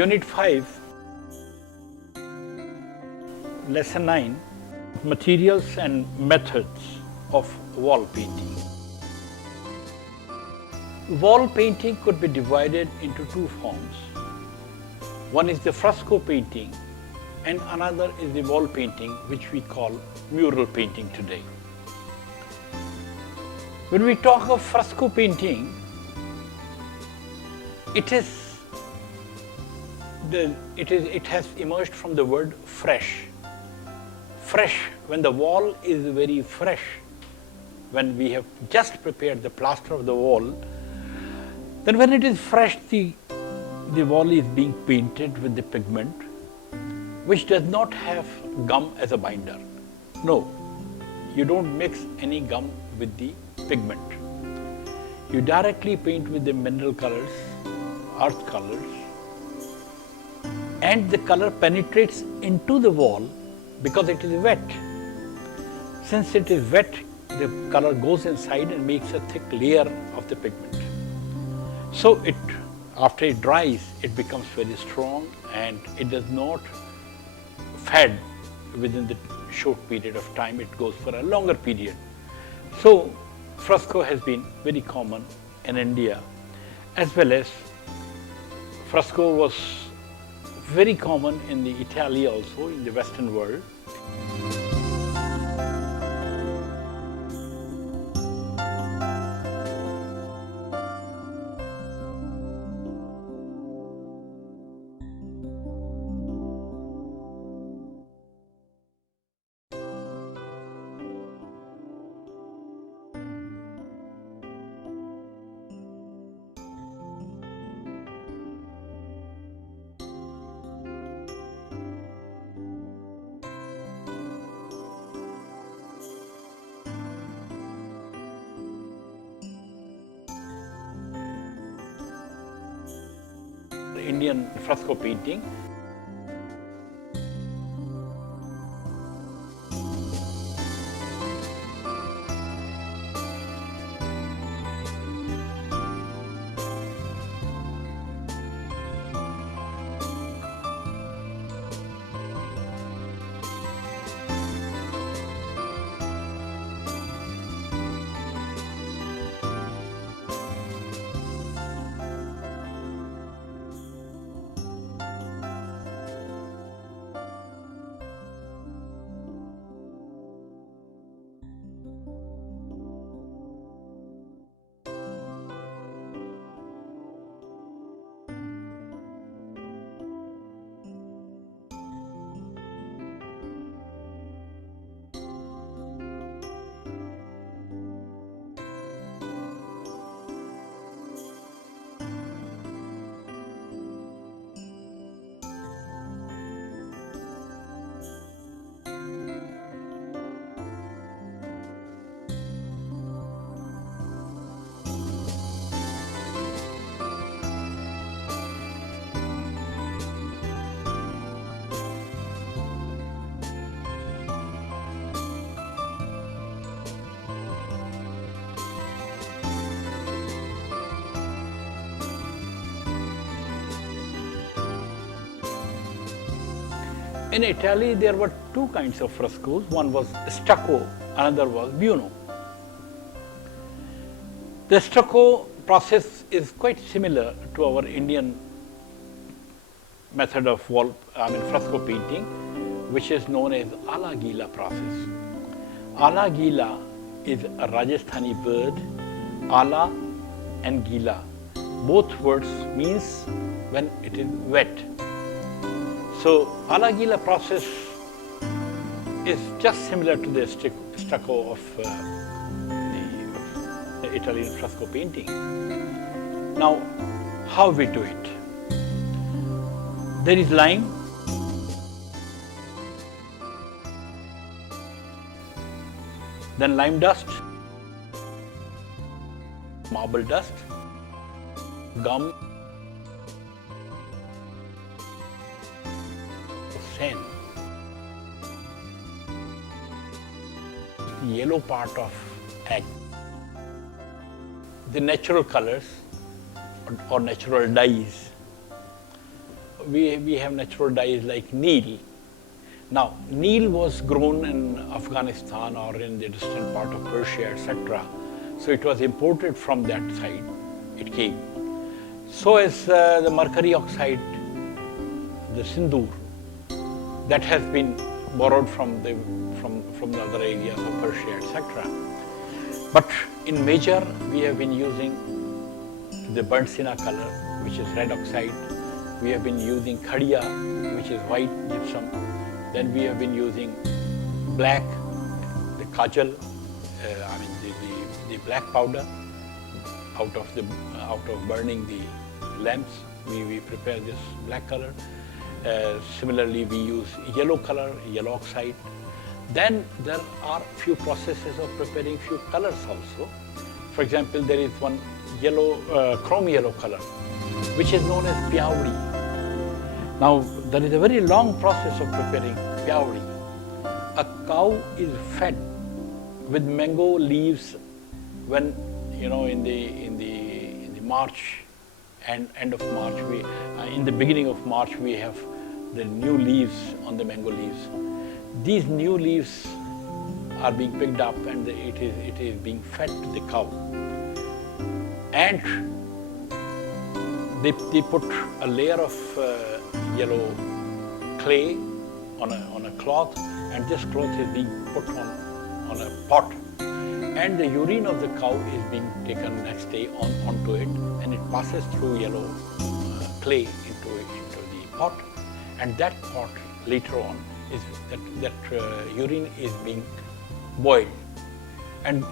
Unit 5, Lesson 9, Materials and Methods of Wall Painting. Wall painting could be divided into two forms. One is the fresco painting and another is the wall painting, which we call mural painting today. When we talk of fresco painting, it has emerged from the word fresh. Fresh, when the wall is very fresh, when we have just prepared the plaster of the wall, then when it is fresh, the wall is being painted with the pigment, which does not have gum as a binder. No, you don't mix any gum with the pigment. You directly paint with the mineral colors, earth colors, and the color penetrates into the wall because it is wet. Since it is wet, the color goes inside and makes a thick layer of the pigment. So after it dries, it becomes very strong and it does not fade within the short period of time. It goes for a longer period. So fresco has been very common in India, as well as fresco was very common in the Italy also, in the Western world. Indian fresco painting. In Italy, there were two kinds of frescoes. One was stucco, another was buono. The stucco process is quite similar to our Indian method of fresco painting, which is known as ala gila process. Ala gila is a Rajasthani word. Ala and gila, both words means when it is wet. So, ala gila process is just similar to the stucco of the Italian fresco painting. Now, how we do it? There is lime, then lime dust, marble dust, gum, sand. The yellow part of egg. The natural colors or natural dyes. we have natural dyes like Neil. Now, Neil was grown in Afghanistan or in the distant part of Persia, etc. So it was imported from that side, it came. So is the mercury oxide, the sindoor, that has been borrowed from the other areas of Persia, etc. But in major, we have been using the burnt sienna color, which is red oxide. We have been using khadiya, which is white gypsum. Then we have been using black, the kajal, the black powder out of burning the lamps. We prepare this black color. Similarly, we use yellow color, yellow oxide. Then there are few processes of preparing few colors also. For example, there is one yellow, chrome yellow color, which is known as pyawdi. Now, there is a very long process of preparing pyawdi. A cow is fed with mango leaves when, in the March and end of March, in the beginning of March, we have the new leaves on the mango leaves. These new leaves are being picked up and it is being fed to the cow. And they put a layer of yellow clay on a cloth, and this cloth is being put on a pot. And the urine of the cow is being taken next day onto it, and it passes through yellow clay into the pot. And that pot later on is that urine is being boiled, and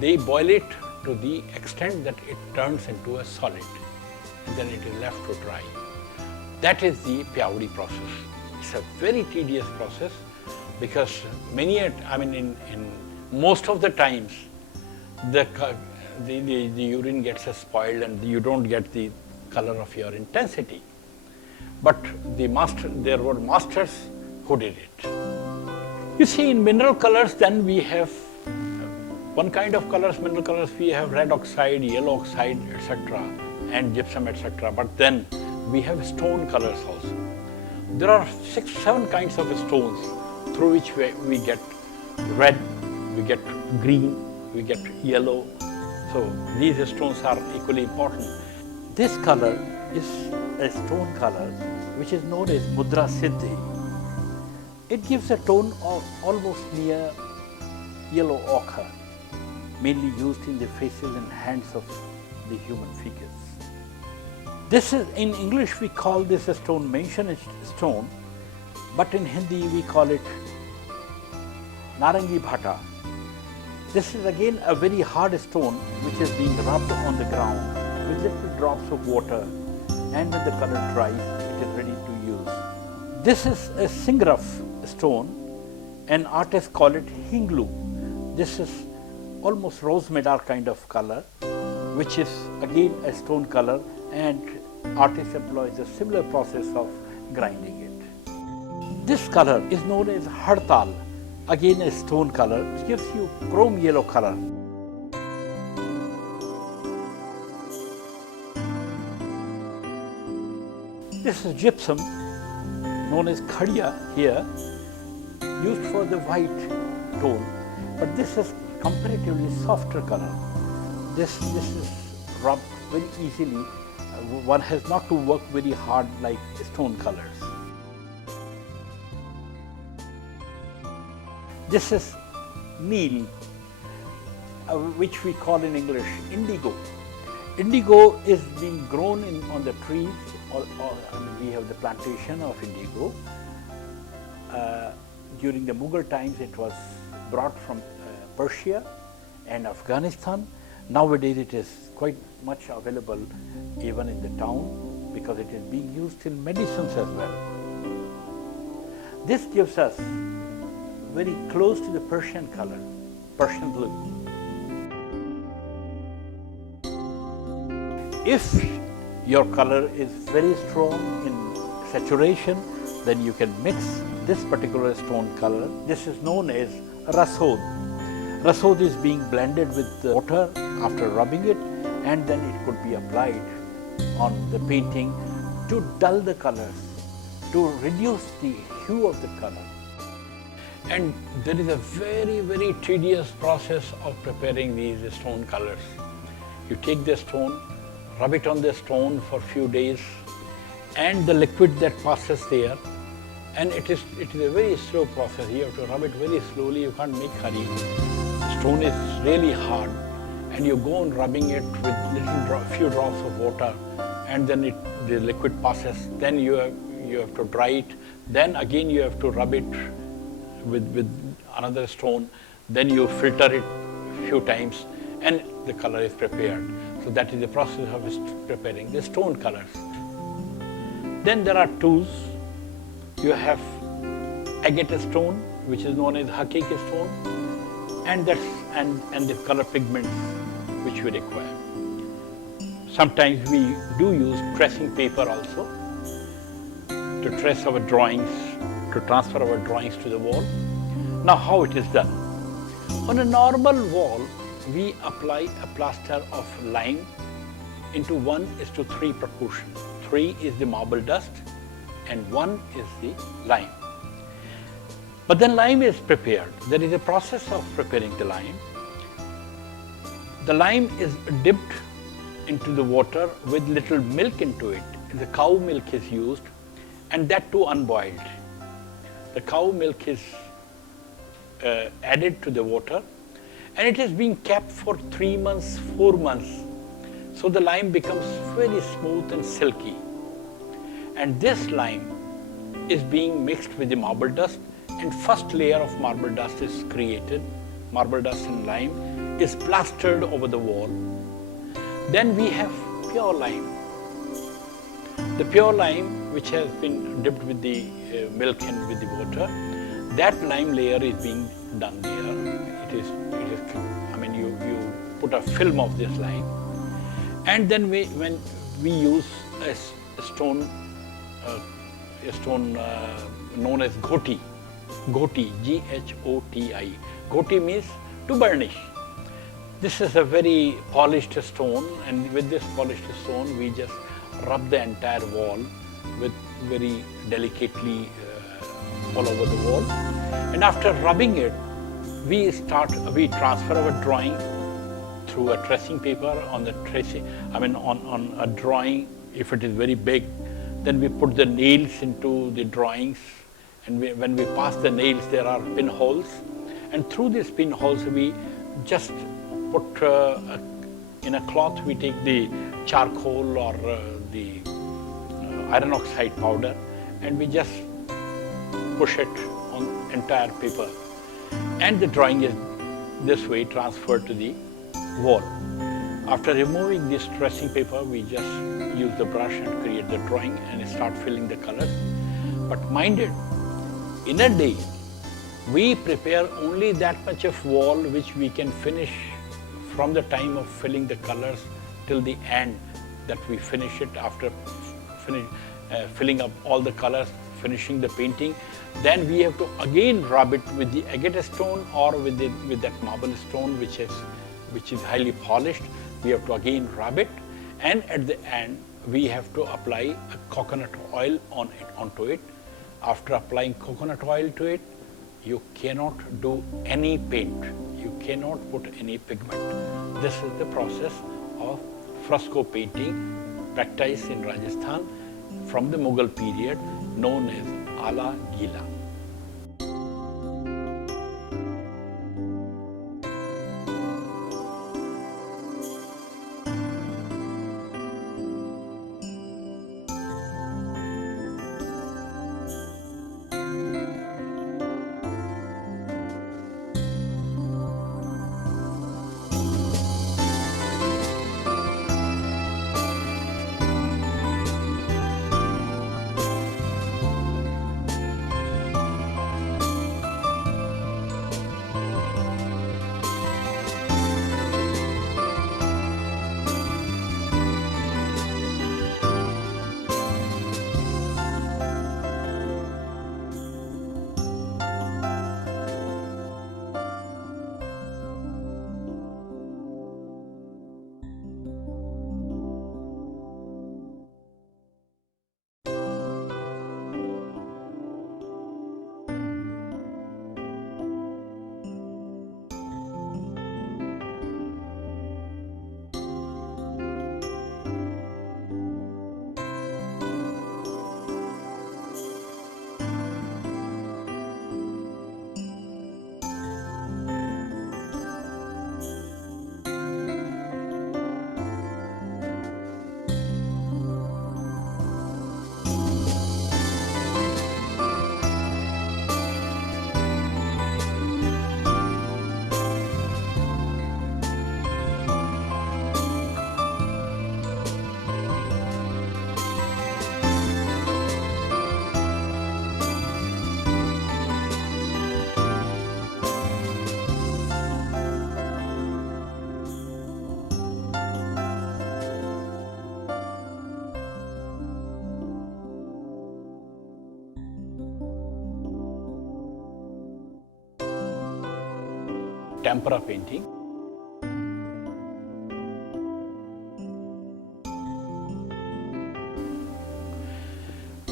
they boil it to the extent that it turns into a solid, and then it is left to dry. That is the pyawdi process. It's a very tedious process because in most of the times the urine gets spoiled and you don't get the color of your intensity. But there were masters who did it. You see, in mineral colors, then we have one kind of colors, mineral colors, we have red oxide, yellow oxide, etc., and gypsum, etc. But then we have stone colors also. There are 6-7 kinds of stones through which we get red, we get green, we get yellow. So these stones are equally important. This color is a stone color which is known as mudra siddhi. It gives a tone of almost near yellow ochre, mainly used in the faces and hands of the human figures. This is, in English we call this a stone, mention stone, but in Hindi we call it narangi bhata. This is again a very hard stone which is being rubbed on the ground with little drops of water, and when the color dries, it is ready to use. This is a singraf stone, and artists call it hinglu. This is almost rose madar kind of color, which is again a stone color, and artists employs a similar process of grinding it. This color is known as hartal, again a stone color, which gives you chrome yellow color. This is gypsum, known as khadiya here, used for the white tone, but this is comparatively softer color. This is rubbed very easily. One has not to work very hard like stone colors. This is Neil, which we call in English indigo. Indigo is being grown on the trees, we have the plantation of indigo. During the Mughal times, it was brought from Persia and Afghanistan. Nowadays, it is quite much available even in the town because it is being used in medicines as well. This gives us very close to the Persian color, Persian blue. If your color is very strong in saturation, then you can mix this particular stone color. This is known as rasod. Rasod is being blended with the water after rubbing it, and then it could be applied on the painting to dull the colors, to reduce the hue of the color. And there is a very, very tedious process of preparing these stone colors. You take the stone, rub it on the stone for a few days, and the liquid that passes there, and it is a very slow process. You have to rub it very slowly, you can't make hurry. Stone is really hard, and you go on rubbing it with few drops of water, and then the liquid passes. Then you have to dry it. Then again you have to rub it with another stone. Then you filter it a few times, and the color is prepared. So that is the process of preparing the stone colors. Then there are tools. You have agate stone, which is known as hakiki stone, and the color pigments which we require. Sometimes we do use tracing paper also to trace our drawings, to transfer our drawings to the wall. Now how it is done? On a normal wall, we apply a plaster of lime into 1:3 proportion. 3 is the marble dust and 1 is the lime. But then lime is prepared. There is a process of preparing the lime. The lime is dipped into the water with little milk into it. The cow milk is used, and that too unboiled. The cow milk is added to the water, and it is being kept for 3 months, 4 months. So the lime becomes very smooth and silky. And this lime is being mixed with the marble dust, and first layer of marble dust is created. Marble dust and lime is plastered over the wall. Then we have pure lime. The pure lime, which has been dipped with the milk and with the water, that lime layer is being done there. You put a film of this lime, and then when we use a stone known as ghoti, G-H-O-T-I. Ghoti means to burnish. This is a very polished stone, and with this polished stone we just rub the entire wall with very delicately all over the wall. And after rubbing it, we transfer our drawing through a tracing paper on a drawing. If it is very big, then we put the nails into the drawings, and when we pass the nails, there are pinholes, and through these pinholes we just put in a cloth. We take the charcoal or the iron oxide powder, and we just push it on entire paper, and the drawing is this way transferred to the wall. After removing this tracing paper, we just use the brush and create the drawing and start filling the colors. But mind it, in a day, we prepare only that much of wall which we can finish from the time of filling the colors till the end, that we finish it after filling up all the colors, finishing the painting. Then we have to again rub it with the agate stone or with that marble stone which is highly polished. We have to again rub it, and at the end we have to apply a coconut oil onto it. After applying coconut oil to it, you cannot do any paint. You cannot put any pigment. This is the process of fresco painting practiced in Rajasthan from the Mughal period, known as Ala Gila. tempera painting.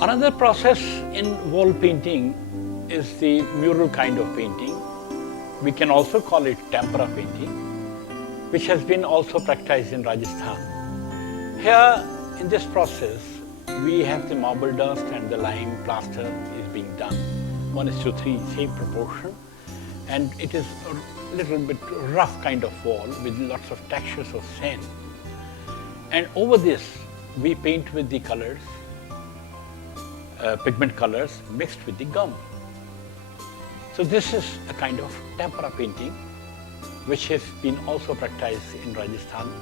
Another process in wall painting is the mural kind of painting. We can also call it tempera painting, which has been also practiced in Rajasthan. Here in this process, we have the marble dust and the lime plaster is being done 1:3, same proportion, and it is a little bit rough kind of wall with lots of textures of sand. And over this, we paint with the colors, pigment colors mixed with the gum. So this is a kind of tempera painting which has been also practiced in Rajasthan.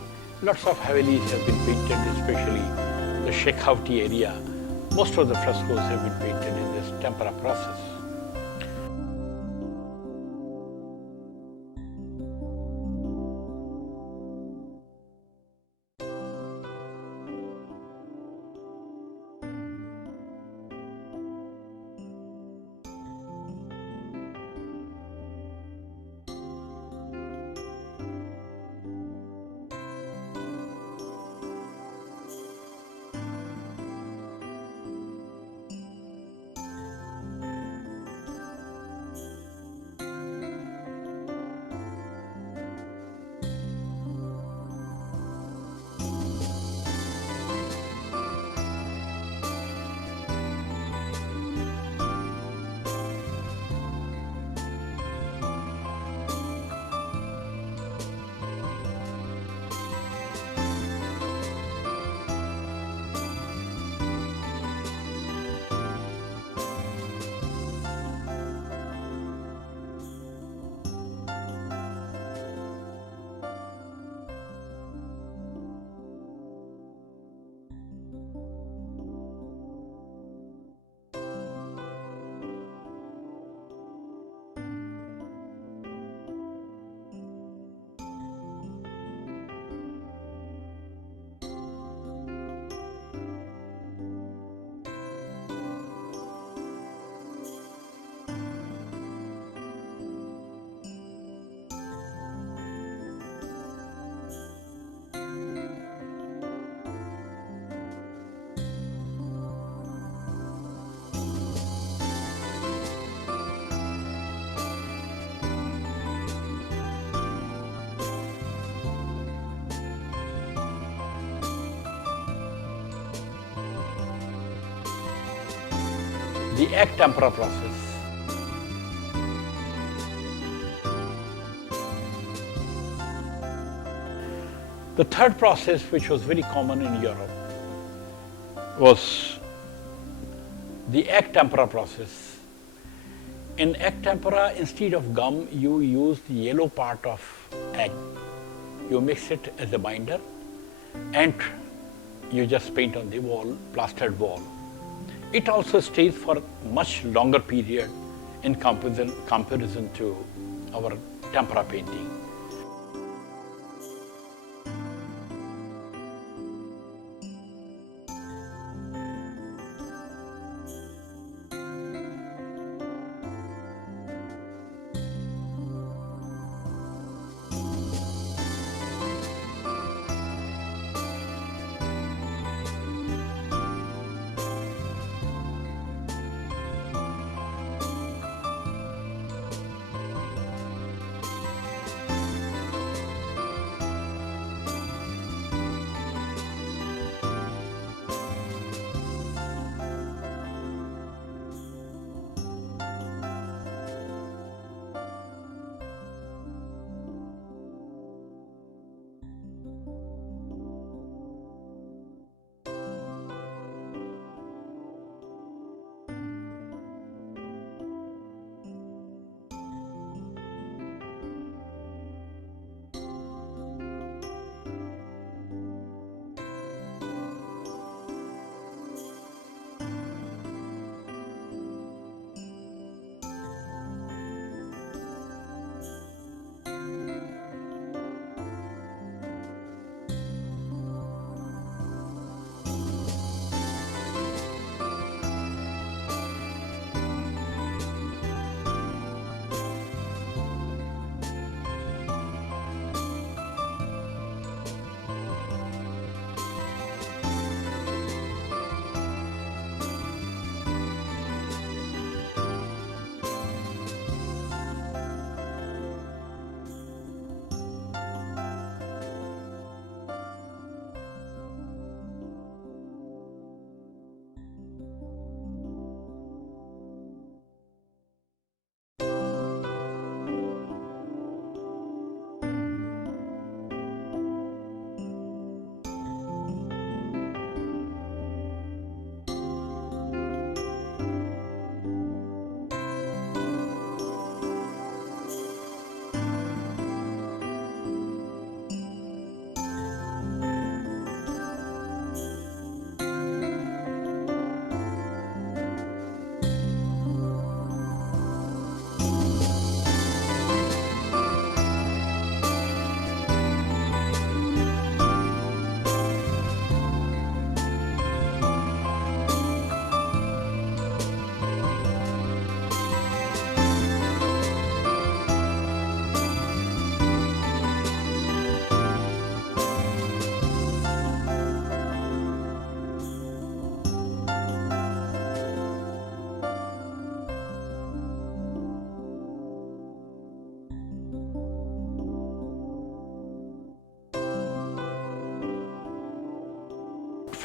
Lots of Havelis have been painted, especially the Shekhawati area. Most of the frescoes have been painted in this tempera process. The egg tempera process. The third process, which was very common in Europe, was the egg tempera process. In egg tempera, instead of gum, you use the yellow part of egg. You mix it as a binder and you just paint on the wall, plastered wall. It also stays for much longer period in comparison to our tempera painting.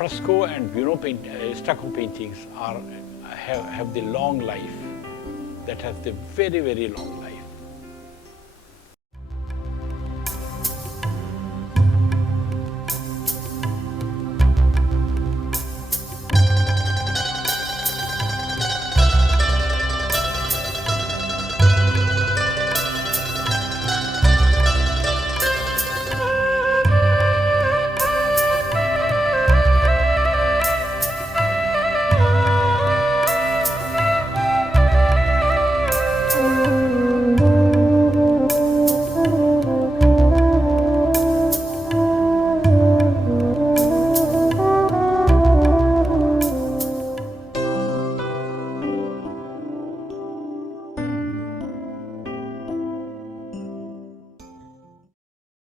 fresco and stucco paintings have the long life, that has the very, very long life.